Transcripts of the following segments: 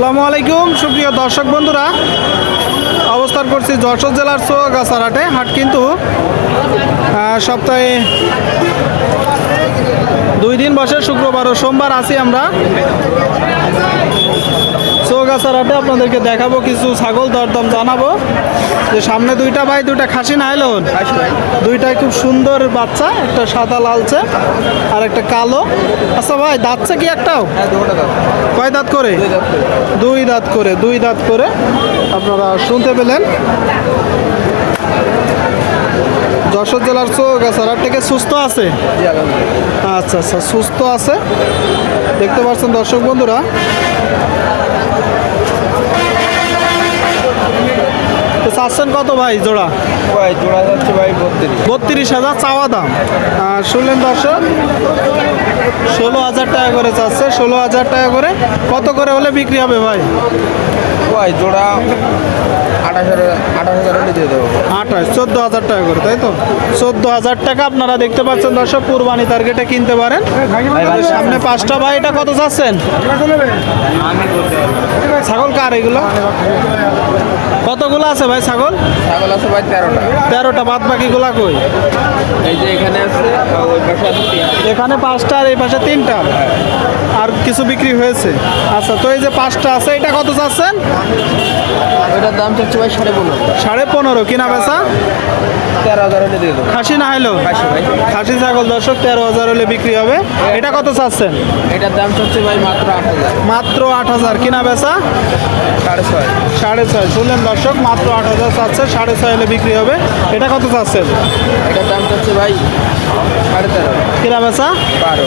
আসসালামু আলাইকুম। সুপ্রিয় দর্শক বন্ধুরা অবস্থান করছি যশোর জেলার চৌগাছার হাটে হাট কিন্তু সপ্তাহে দুই দিন বসে শুক্রবার ও সোমবার আসি আমরা। চৌগাছার হাটে আপনাদেরকে দেখাবো কিছু ছাগল দরদম জানাব। যে সামনে দুইটা ভাই দুইটা খাসি না এলোন দুইটাই খুব সুন্দর বাচ্চা একটা সাদা লালচে আর একটা কালো। আচ্ছা ভাই দাঁতছে কি একটাও? কয় দাঁত করে? দুই দাঁত করে। দুই দাঁত করে আপনারা শুনতে পেলেন। যশোর জেলার চৌগাছার থেকে সুস্থ আছে? আচ্ছা আচ্ছা সুস্থ আছে। দেখতে পাচ্ছেন দর্শক বন্ধুরা। চাচ্ছেন কত ভাই জোড়া? ভাই জোড়া যাচ্ছে ভাই বত্রিশ। বত্রিশ হাজার চাওয়া দাম। শুনলেন দর্শক ষোলো হাজার টাকা করে চাচ্ছে ষোলো হাজার টাকা করে। কত করে হলে বিক্রি হবে ভাই? ভাই জোড়া আঠাশ চোদ্দ হাজার টাকা করে তাই তো? চোদ্দ হাজার টাকা আপনারা দেখতে পাচ্ছেন দর্শক কুরবানি টার্গেটে কিনতে পারেন। সামনে পাঁচটা ভাই এটা কত চাচ্ছেন? ছাগল কার এগুলো? কতগুলো আছে ভাই ছাগল? ছাগল আছে ভাই তেরোটা। তেরোটা বাদ বাকিগুলা কই? এই যে এখানে আছে এখানে পাঁচটা আর এই পাশে তিনটা। আর কিছু বিক্রি হয়েছে। আচ্ছা তো এই যে পাঁচটা আছে এটা কত চাচ্ছেন? ওইটার দাম চাচ্ছে ভাই সাড়ে পনেরো। সাড়ে পনেরো কিনা বেচা? তেরো হাজার হলে দিয়ে দেবো। খাসি না হলো খাসি ছাগল দর্শক তেরো হাজার হলে বিক্রি হবে। এটা কত চাচ্ছেন? এটার দাম চাচ্ছে ভাই মাত্র আট হাজার। মাত্র আট হাজার কিনা বেচা? সাড়ে ছয়। সাড়ে ছয় শুনলেন দর্শক মাত্র আট হাজার চাচ্ছে সাড়ে ছয় হলে বিক্রি হবে। এটা কত চাচ্ছেন? এটার দাম চাচ্ছে ভাই সাড়ে তেরো। কিনা বেচা? বারো।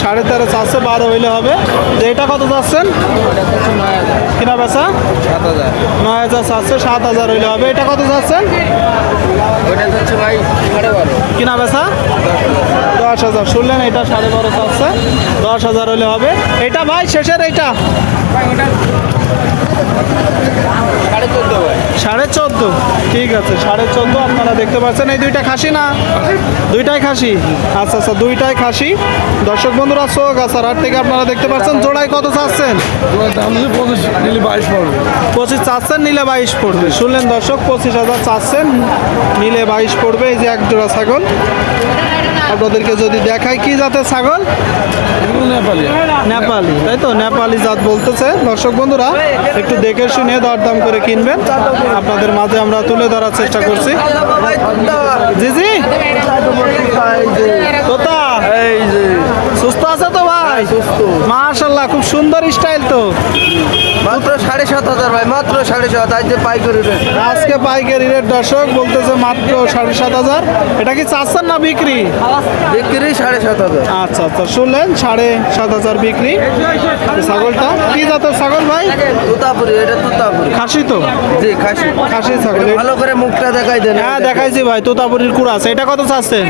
সাড়ে তেরো চাচ্ছে বারো হইলে হবে। যে এটা কত চাচ্ছেন? কিনা বেচা? সাত হাজার। নয় হাজার চাচ্ছে সাত হাজার হইলে হবে। এটা কত চাচ্ছেন? কিনা বেচা? দশ হাজার। শুনলেন এটা সাড়ে বারো চাচ্ছে। দশ হাজার হলে হবে। এটা ভাই শেষের এইটা? সাড়ে চোদ্দ ঠিক আছে সাড়ে চোদ্দ আপনারা দেখতে পাচ্ছেন এই দুইটা খাসি না? দুইটাই খাসি? আচ্ছা আচ্ছা দুইটাই খাসি। দর্শক বন্ধুরা চোখ আসার হাট থেকে আপনারা দেখতে পাচ্ছেন জোড়ায় কত চাচ্ছেন? পঁচিশ চাচ্ছেন নিলে বাইশ পড়বে। শুনলেন দর্শক পঁচিশ হাজার চাচ্ছেন নিলে বাইশ পড়বে। এই যে এক জোড়া ছাগল। আপনাদেরকে যদি দেখাই কি জাতের ছাগল? নেপালি। তাই তো? নেপালি জাত বলতেছে। দর্শক বন্ধুরা একটু দেখে শুনে দরদাম করে কিনবেন। আপনাদের মাঝে আমরা তুলে ধরার চেষ্টা করছি। জি জি তোতা এই যে। সুস্থ আছে তো ভাই? মাশাল্লাহ খুব সুন্দর স্টাইল তো। মাত্র সাড়ে সাত হাজার ভাই মাত্র সাড়ে সাত পাইকারি রেট আজকে পাইকারি রেট দর্শক বলতেছে মাত্র সাড়ে সাত হাজার। এটা কি চাচ্ছেন না বিক্রি? বিক্রি সাড়ে সাত হাজার। আচ্ছা আচ্ছা শুনলেন সাড়ে সাত হাজার বিক্রি। ছাগলটা কি জাতের ছাগল ভাই? তুতাপুরি এটা তুতাপুরি। খাসি তো? জি খাসি। খাসি ছাগল। ভালো করে মুখটা দেখাই দেন। হ্যাঁ দেখাইছি ভাই তোতাপুরির কুড়া আছে। এটা কত চাচ্ছেন?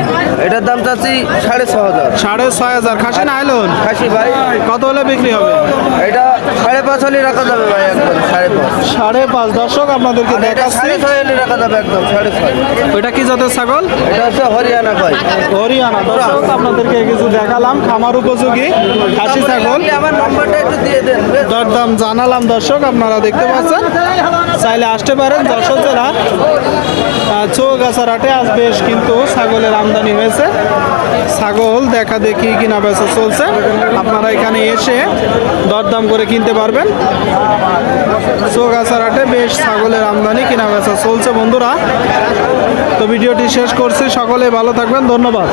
এটার দাম চাচ্ছি সাড়ে ছ হাজার। সাড়ে ছয় হাজার। খাসি না আইলন খাসি ভাই। কত হলে বিক্রি হবে? এটা পাঁচ হলে রাখা যাবে ভাই একদম সাড়ে পাঁচ। সাড়ে পাঁচ। দর্শক আপনাদেরকে দেখাচ্ছি। সাড়ে ছয় হলে রাখা যাবে একদম সাড়ে ছয়। ওইটা কি জাতের ছাগল? এটা হচ্ছে হরিয়ানা ভাই। হরিয়ানা। দর্শক আপনাদেরকে কিছু দেখালাম। খামার উপযোগী খাসি ছাগল। আমার নাম্বারটা একটু দিয়ে দেন দরদাম জানালাম দর্শক আপনারা দেখতে পাচ্ছেন। চাইলে আসতে পারেন দর্শক জেলা চৌগাছার হাটে আজ বেশ কিন্তু ছাগলের আমদানি হয়েছে। ছাগল দেখা দেখি কিনা বেচা চলছে। আপনারা এখানে এসে দরদাম করে কিনতে পারবেন চৌগাছার হাটে বেশ ছাগলের আমদানি কেনা বেচা চলছে বন্ধুরা। তো ভিডিওটি শেষ করছি সকলে ভালো থাকবেন, ধন্যবাদ।